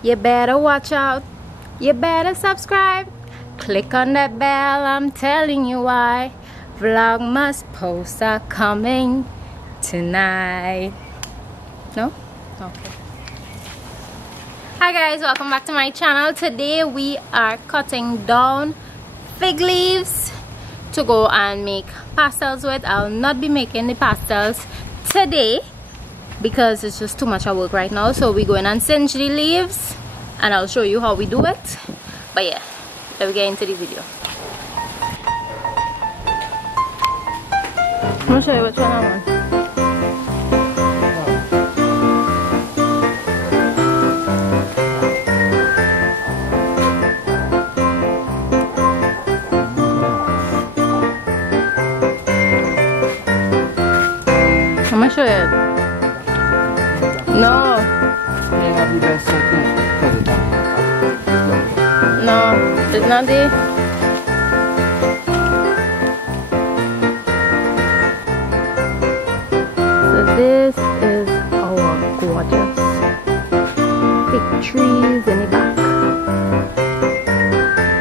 You better watch out. You better subscribe. Click on that bell, I'm telling you why. Vlogmas posts are coming tonight. No? Okay. Hi guys, welcome back to my channel. Today we are cutting down fig leaves to go and make pastels with. I'll not be making the pastels today because it's just too much of work right now. So we're going and singe the leaves and I'll show you how we do it. But yeah, let me get into the video. I'm gonna show you which one I want. I'm gonna show you. No. No, it's not the. So this is our gorgeous fig trees in the back.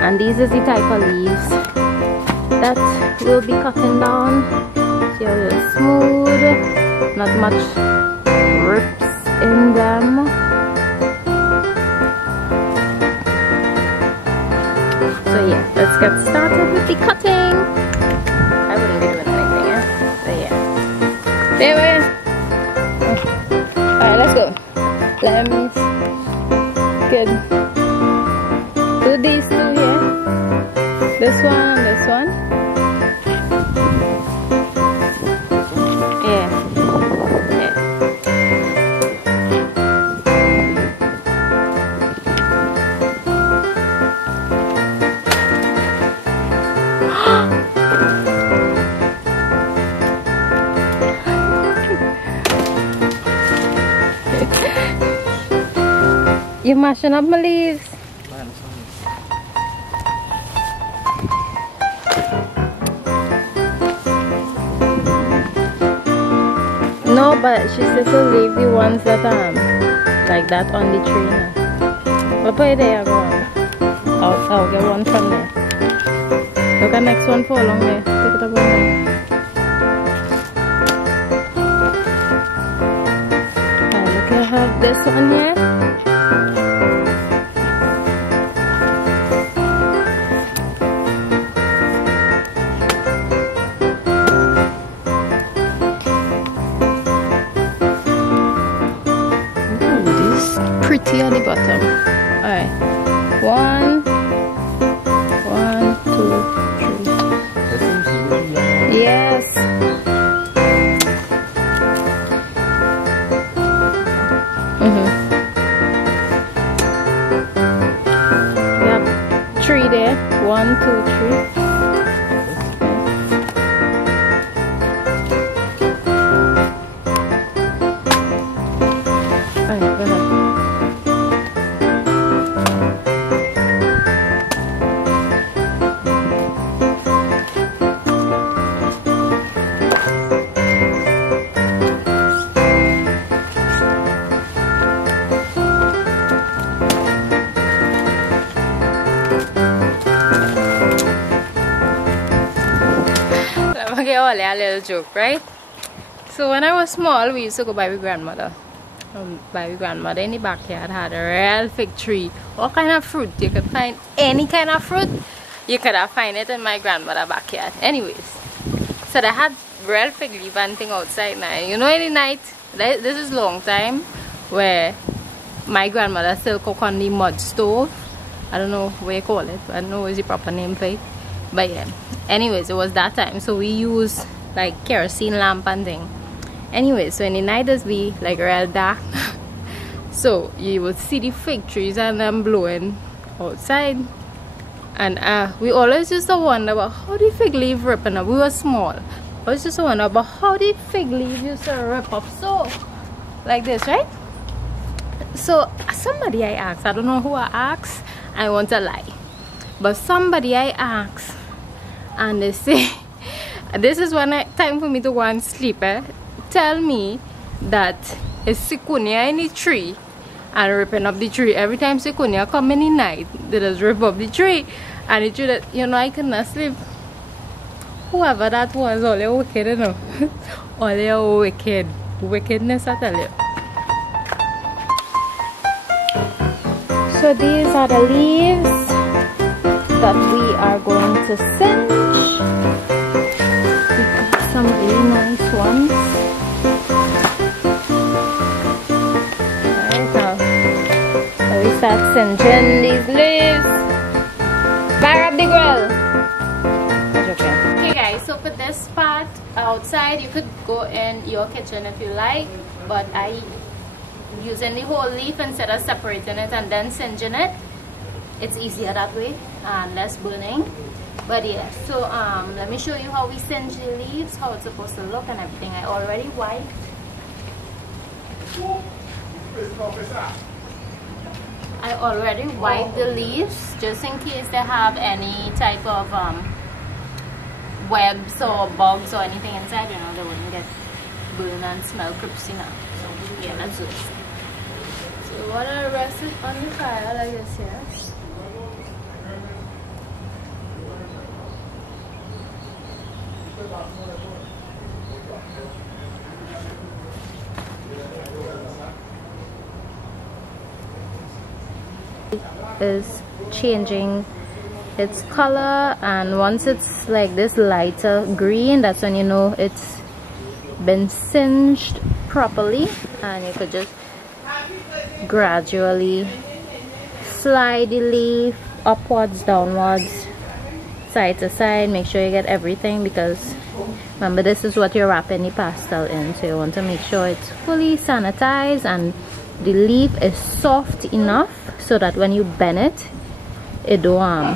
And these is the type of leaves that we'll be cutting down. See how they're smooth, not much rips in them. So yeah, let's get started with the cutting. I wouldn't be doing anything, yeah? So yeah. There we are. Alright, let's go. Let me good. Do these two here. This one and this one. Yeah. Yeah. You're mashing up my leaves. No, but she said to leave the ones that like that on the tree now. But put it there, go on. I'll get one from there. Look at next one for along there. Pick it up on there. Look, I have this one here. Pretty at the bottom. Alright. 1, 2, 3. Yes. Yep. 3 there. 1, 2, 3. Okay, a little joke, right? So when I was small, we used to go by my grandmother. By my grandmother in the backyard had a real fig tree. What kind of fruit? You could find any kind of fruit. You could have find it in my grandmother's backyard. Anyways, so they had real fig leaf and thing outside now. You know, in the night, this is long time where my grandmother still cook on the mud stove. I don't know what you call it. I don't know what's the proper name for it. But yeah, anyways, it was that time, so we use like kerosene lamp and thing. Anyways, so in the night it's be like real dark. So you would see the fig trees and them blowing outside. And we always used to wonder about how the fig leaf ripping up. We were small. I was just wondering about how the fig leaf used to rip up so like this, right? So somebody I asked, I don't know who I asked, I want to lie. But somebody I asked and they say this is one time for me to go and sleep, tell me that a ciconia in the tree and ripping up the tree. Every time Sequoia come in the night, they just rip up the tree. And the tree that, you know, I cannot sleep. Whoever that was, all they wicked, you know. All they are wicked. Wickedness, I tell you. So these are the leaves that we are going to singe. We got some really nice ones. Alright, now so we start singeing these leaves. Back up the grill. Okay guys, so for this part outside, you could go in your kitchen if you like, but I using the whole leaf instead of separating it and then singeing it. It's easier that way and less burning. But yeah, so let me show you how we singe the leaves, how it's supposed to look and everything. I already wiped. The leaves just in case they have any type of webs or bugs or anything inside, you know, they wouldn't get burned and smell crispy now. So yeah, let's do this. So what I rest it on the fire like this here. Is changing its color, and once it's like this lighter green, that's when you know it's been singed properly, and you could just gradually slide the leaf upwards, downwards, side to side. Make sure you get everything, because remember, this is what you're wrapping the pastel in, so you want to make sure it's fully sanitized and the leaf is soft enough so that when you bend it, it don't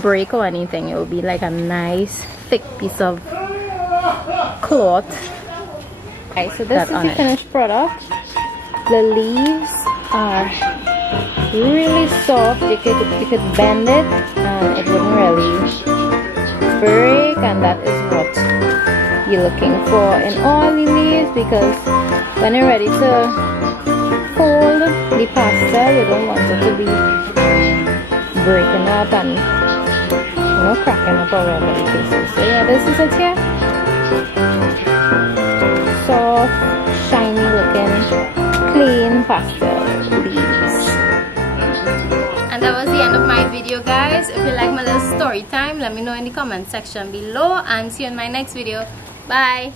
break or anything. It will be like a nice thick piece of cloth. Okay, so this is the finished product. The leaves are really soft. You could bend it and it wouldn't really break, and that is what you're looking for in all the leaves, because when you're ready to fold the pastel, you don't want it to be breaking up and, you know, cracking up all over the pieces. So yeah, this is it here. Soft, shiny looking, clean pastel leaves. And that was the end of my video, guys. If you like my little story time, let me know in the comment section below, and see you in my next video. Bye.